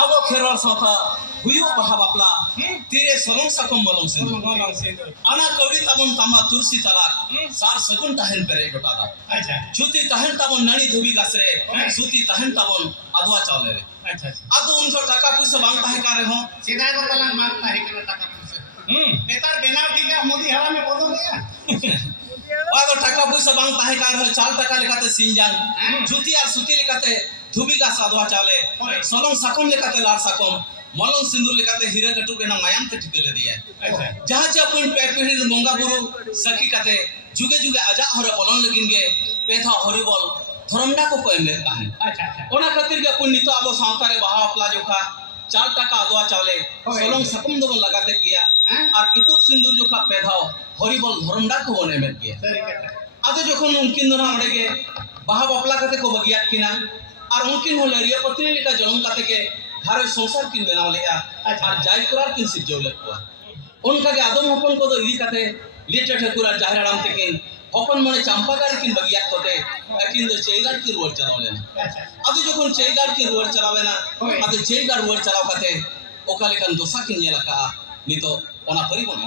Abo kherar sota huyu baha bapla tire solong sakom bolong sindu ana kauri tabon tama tursi talak sar sakun tahen pere gotada chuti tahen tabon nani dhubi gasre suti tahen tabon adwa chawle re adu unjo taka puisa bang tahe kare ho sidai ko talang mang tahe kana taka puisa netar benar tiga modi hawa me bodol gaya adu taka puisa bang tahe kare ho chal taka lekate sinjang chuti ar suti lekate dhubi gas adwa chawle solong sakom lekate lar sakom मलंग सिंदूर लेकाते हीरा कटु के ना मायाम ते ठिकले दिया जहां जे अपन पेपहिर मंगा बुरु सकी काते जुगे जुगे आजा हरे बोलन लगिन गे पेथा हरिबल धरमना को कोइले ताहे ओना खातिर के अपन नितो आबो सावतारे बाहा अपला जोखा 4 टाका अदवा चावले सोलंग सकम दबन लगाते गया और इतु सिंदूर जोखा पेधाओ हरिबल धरमना को बने में गया आदो जखन उनकिन दोना ओडे गे बाहा बपला काते को बगिया किना और उनकिन होलरिया पत्नी लेका जन्म काते के हारे संसार किन बनाव लेया और जाय कुरार किन सिजौ लेको उनका के आदम हपन को तो इदी काते लेटे ठकुरा जाहर राम तेकिन हपन मने चंपागार किन बगिया कोते अकिन दो चेगार की रोड चलाव लेना अदु जखन चेगार की रोड चलावेना अदु चेगार रोड चलाव काते ओका लेकन दोसा किन नेला का नितो ओना परि बने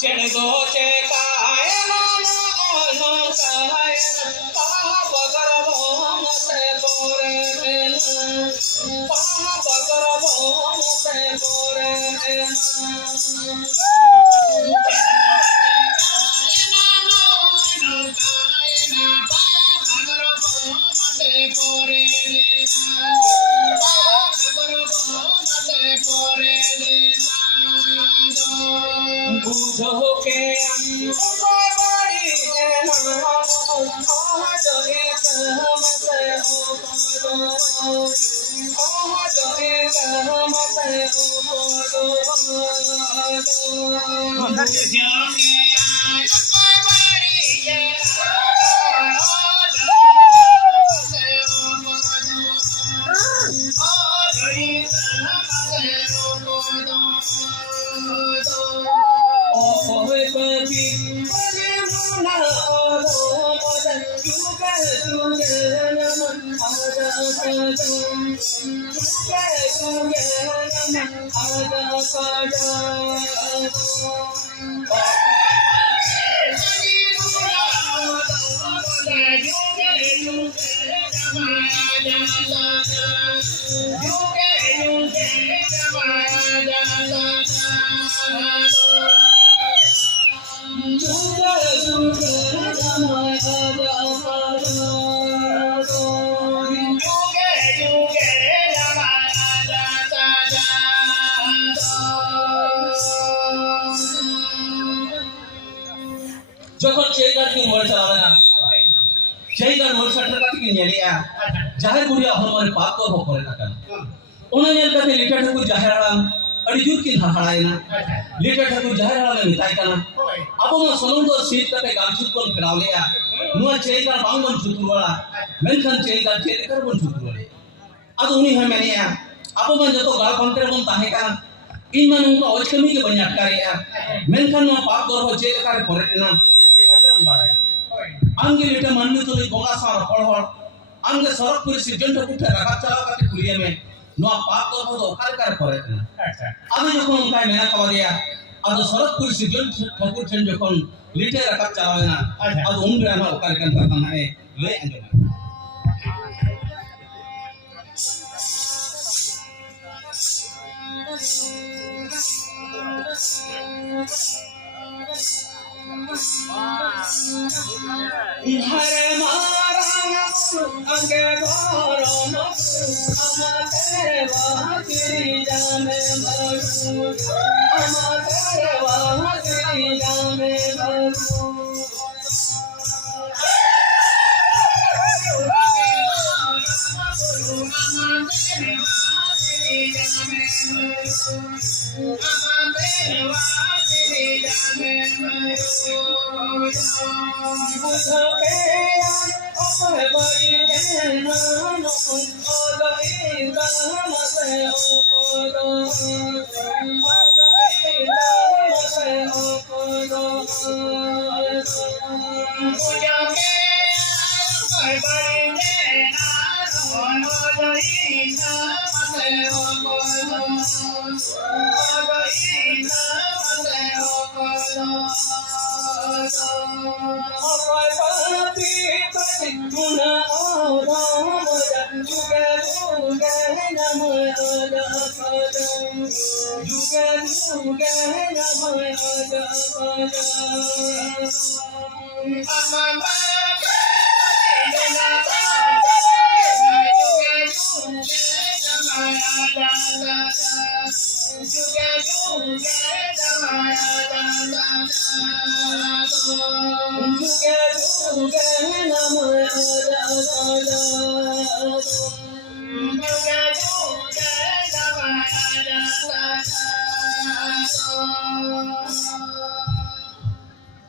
चढ़ दो चेकाए नो काए पाहा बगर भोम से बोरे पाहा बगर भोम से बोरे बुझो के बड़ी जखन चेगार की मोड़ चलावेना चेगार मोड़ सटर का की नेलिया जाहे गुड़िया हमारे पाप को होकर तकन ओना नेल कते लिटा ठकुर जाहेराम अड़ी जुर की हड़ायना लिटा ठकुर जाहेराम में मिताई कना अब म सोलम दो सीट कते गामचुत कोन करावलेया नुआ चेगार बांगन चुतुरवाला मेनखान चेगार चेकर बन चुतुरवाले अद उनी है मेनिया अब म जतो गाल पंतरे बन ताहे का इन मन उनका ओजकमी के बन्याट करेया मेनखान नुआ पाप दर हो चेकर परेना अंगे लेटे मानने तो बोंगा सार हड़ आमगे सरकपुरी सिजन ठाकुर ठे राखा चलाव काते कुलिया में नोआ पाप को तो ओकारे कार करे अच्छा आदो जखन उनका मेना कवा दिया आदो सरकपुरी सिजन ठाकुर ठेन जखन लिटे राखा चलावेना आदो उन बेरा ओकारे कान कथा है ले अंजम हरे मारा अंगे गोरो नो अमरे वाती जाने बरु अमरे वाती जाने बरु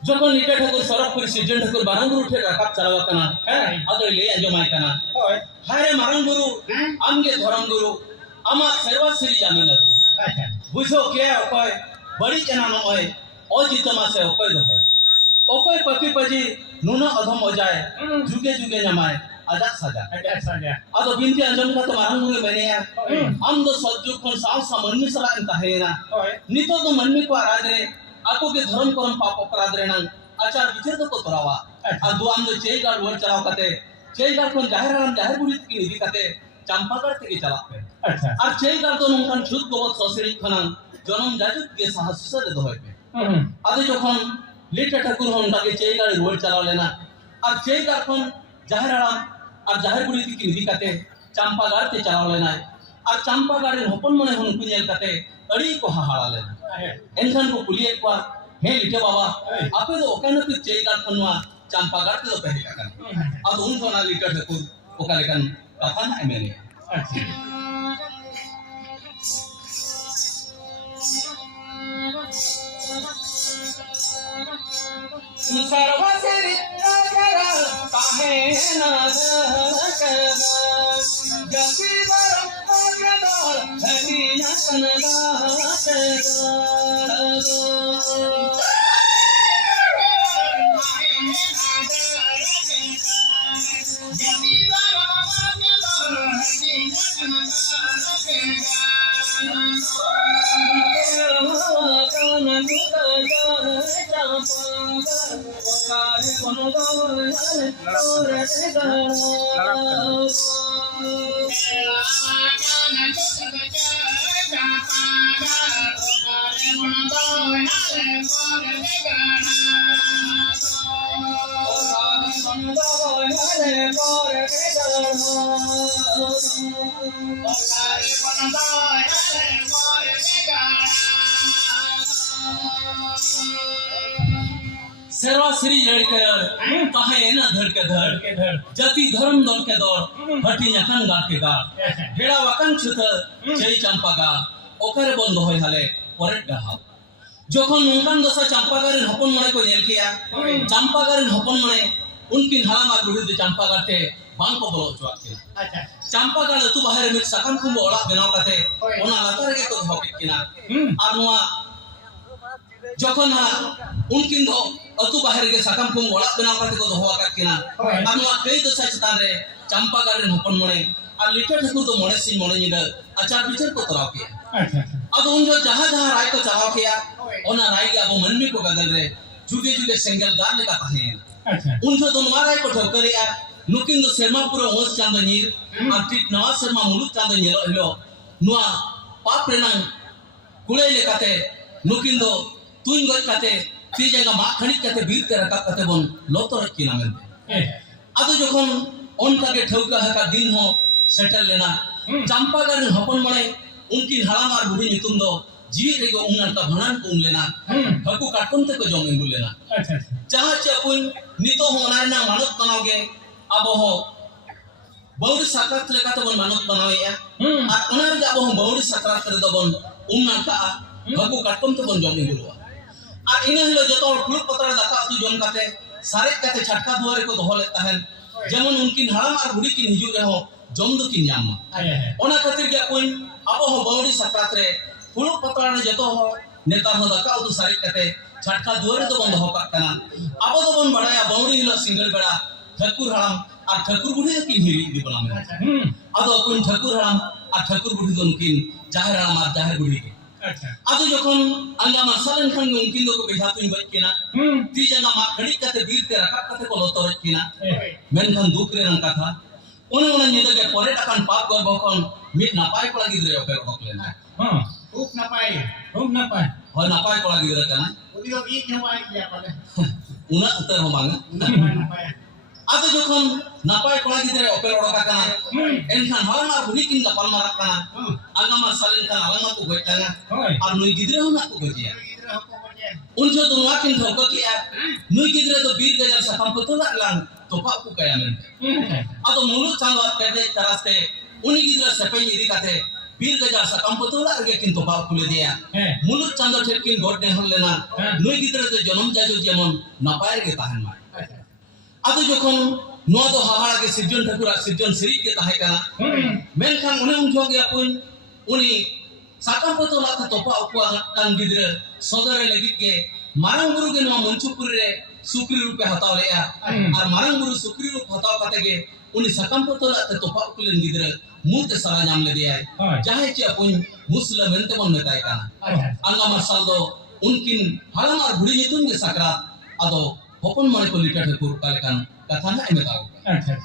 जखन लिटे ठाकुर सरकपुरी सिजन ठाकुर मारंग गुरु ठे राखा चलावा कना आदो ले अंजमाय कना हारे मारंग गुरु आमगे धरम गुरु आमा सर्वा श्री जामे मरु अच्छा बुझो के ओकय बड़ी जना नय अजितमा से ओकय दो ओकय पति पजी नुना अधम हो जाए जुगे जुगे नमाय आजा सजा अच्छा आदो बिनती अंजम का तो मारंग गुरु मैंने हम दो सज्जु कोन साव सामान्य सला अंत है ना नितो तो मनमी को आराध रे आको के धर्म करम पाप अपराध रे नंग आचार विचार तो तोरावा आ दो आम दो चेगार वर चलाव कते चेगार कोन जाहिर बुड़ी की निधि कते चंपागढ़ থেকে চালাতে अच्छा আর চেগার তো নংকান ছুত গবত সসরি খনান জনম জাজুক কে সাহস দে দহইবে আদে যখন লিটা ঠাকুর হনটাকে চেগার রোড চালাও लेना আর চেগার কোন জাহিরাম আর জাহির বুড়ি কি নিধি কাতে চম্পাগড় তে চালাও लेना আর চম্পাগড়ের হপন মনে হন কুñেল কাতে अड़ी को हाड़ा लेना एनखान को कुलिए को हे लिटे बाबा आपे तो ओकान तो चेगार खनवा चंपागढ़ ते तो पहले का अब उन सोना लिटा ठाकुर ओकाले कान कथा ना मेने अच्छा सर्वश्री नगर पाहे नादकर जबी बरकर हरि नसन सर्वा श्री जड़कर कहे ना धड़ के धड़ जति धर्म दल के दौड़ हटी यकन गाल के गाल हेड़ा वकन छुत जय चंपागा ओकरे बंद होय हाले परेट गाहा जखन उनकान दशा चंपागारेन हपन मने को नेल किया चंपागारेन हपन मने उनकिन हालामा गुड़ी चंपागारते बांग को बोलो चुआ के अच्छा चंपागार अतु बाहर में साकम कुंबो ओड़ा बनाव काते ओना लातार के को धोपिक किना आर नोआ जखन उनकिन दो अतु बाहर के साकम कुंबो ओड़ा बनाव काते को दोवा का किना आर नोआ कई दशा चतान रे चंपा गार्डन हपन मणे और लिटा ठाकुर तो मणे सिंह मणे निदा आचार विचार को तराव किया अच्छा अब उन जो जहां जहां राय को चलाव किया ओना राय के अब मनमी को गदल रे जुगे जुगे सेंगल गार लेका ताहे अच्छा उन जो दोनों राय को ठोकरिया नुकिन दो शर्मा पूरा ओस चांद नीर और टिट नवा शर्मा मुलुक चांद नीर हिलो नुआ पाप रेना कुड़े लेकाते नुकिन दो तुन गज काते ती जगह मा खणित काते बीर के रका काते बन लोतर किना मेनते आदो जखन उनका के ठौका हका दिन हो सेटल लेना चंपा गार्डन हपन मणे उनकी हड़ाम और बुढ़ी नितुम दो जीवी रे गो उनन का भणान को लेना हकु काटन ते को जमे गुल लेना अच्छा जहां चे अपन नितो हो ना मानत बनाओगे अब हो बौड़ी साकरात लेका तो बन मानत बनावेया और उनर जे अब हो बौड़ी साकरात रे दो बन उनन का हकु काटन ते बन जमे गुलवा और इने हलो जतो फुल पतरा दाका तु जम काते सारे काते छटका दुआरे को दोहले ताहन जेमन उनकी हड़ाम और बुढ़ी की हिजु रे हो जम दो की नाम ओना खातिर के अपन अब हो बौड़ी साकरात रे फुल पतरा ने जतो हो नेता हो दाका तु सारे काते छटका दुआरे तो बंद हो काना अब तो बन बड़ाया बौड़ी हिलो सिंगल बड़ा ठाकुर हड़ाम और ठाकुर बुढ़ी की हिरी दी बना में आदो अपन ठाकुर हड़ाम और ठाकुर बुढ़ी दोन की जाहिर हड़ाम और जाहिर बुढ़ी अच्छा आदो जखन अंगा मासालन खान उनकिन दो को बेहा तुन गज केना ती जंगा मा खड़ी काते बीर के रखा काते को लोतर केना मेनखान दुख रे रंका था ओने निदे के परे टाकान पाप कर बखन मिट नापाय को लगी रे ओके रोक लेना हां खूब ना पाए हो नापाय को लगी रे केना उदी दो ई जवाई किया पाले उना उतर हो मांगा ना पाए आदो जखन नापाय को लगी रे ओके रोक काना एनखान हला मार बुढ़ी किन गपाल मार काना अंगा मासालन खान अलंगा को गज काना और नुई गिदरे हो ना को गजिया उन जो दोनों किन धोखा किया नुई गिदरे तो बीर गजर सफा पतला लान तो पा को कया में आदो मुलुक चांदवा पेदे तरसते उनी गिदरे सपे इदी काते बीर गजर सकम पतला गे किन तो पा खुले दिया मुलुक चांदो ठेर किन गोड ने हल लेना नुई गिदरे तो जन्म जाजो जेमन नापाय गे ताहन मा आदो जखन नुआ दो हाहाड़ा के सिरजन ठाकुरा सिरजन सिरी के ताहे काना मेनखान उने उन जोगे अपन उनी साकम पतला का तोपा उपवा कान गिदरे सदरे लगी के मारंग गुरु के नुआ मंचुपुर रे सुक्री रूपे हताव लेया और मारंग गुरु सुक्री रूप हताव काते के उनी साकम पतला ते तोपा उकलेन गिदरे मुंह ते सारा नाम ले दिया है चाहे चे अपन मुस्लिम मेनते मन मेताय काना अंगा मसाल दो उनकिन हड़ाम और बुढ़ी नितुन के सकरात आदो हपन मणे को लिटा ठाकुर कालेकान कथा ना एमेताव अच्छा